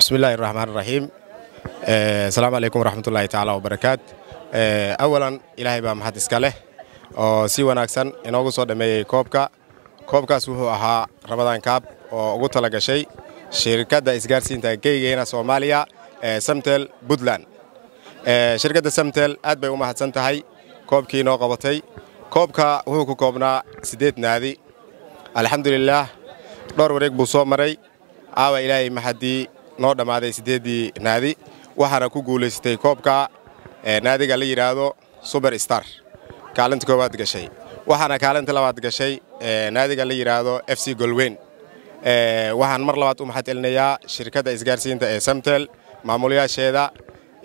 بسم الله الرحمن الرحيم. السلام عليكم ورحمة الله تعالى وبركاته. أولا إلهي بمحد إسكاله سي وناكسن إنه صار دمي كوبكا سوه أها رمضان كاب وقلت لك شيء شركة إسقار سينتا كي هنا سوماليا سمتل بودلان شركة سمتل أدبي وما هتسنتهاي كوبكي نوقبتي كوبكا وهو كوبنا سديت نادي الحمد لله دور وريك بوصو مري aawa ilaahay maxadii noo dhamaaday 8 naadi waxaana ku guuleystay koobka naadiga la yiraahdo Super Star kaalinta koowaad gashay waxaana kaalinta labaad gashay naadiga la yiraahdo FC Golweyn waxaan mar labaad u mahadcelinayaa shirkadda isgaarsiinta ee Samtel maamulayaasheeda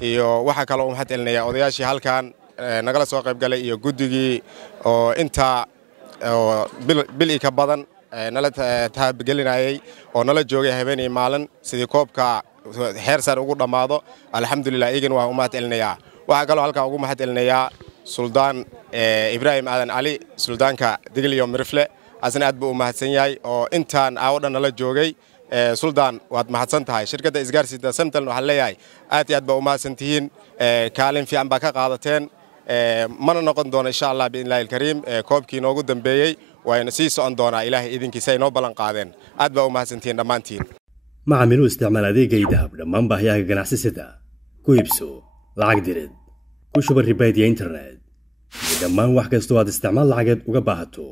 iyo waxa kale oo mahadcelinayaa odayaashii halkan nagala soo qayb galay iyo guddigii oo inta bil ka badan nala taabgelinayay oo nala joogay habeenay maalin sidii koobka heer sare ugu dhamaado alxamdulillah iigan waa u mahadcelinayaa waxa kale oo halka ugu mahadcelinayaa Suldaan Ibrahim Aadan Ali suldaanka Digliyo Mirfle asna aad buu u mahadsan yahay oo intaan aawdan nala joogay Suldaan waad mahadsan tahay shirkadda isgaarsiinta Samtel waxa leeyahay aad iyo aad baa u mahadsantihiin kaalin fiican baa ka qaadateen mana noqon doona insha Allah bi'illahil kariim koobkii noogu dambeeyay وأنا سيسو أندونا إلهي إذن كيساي نوبلان قادين أدبا ومهسنتين دمانتين معاملو استعمال أديقي دهب لمان باهياها قناعسي سدا كو يبسو لعق ديرد كو شبر ربايدي انترنت دمان واحد كستواد استعمال لعقد وقباهتو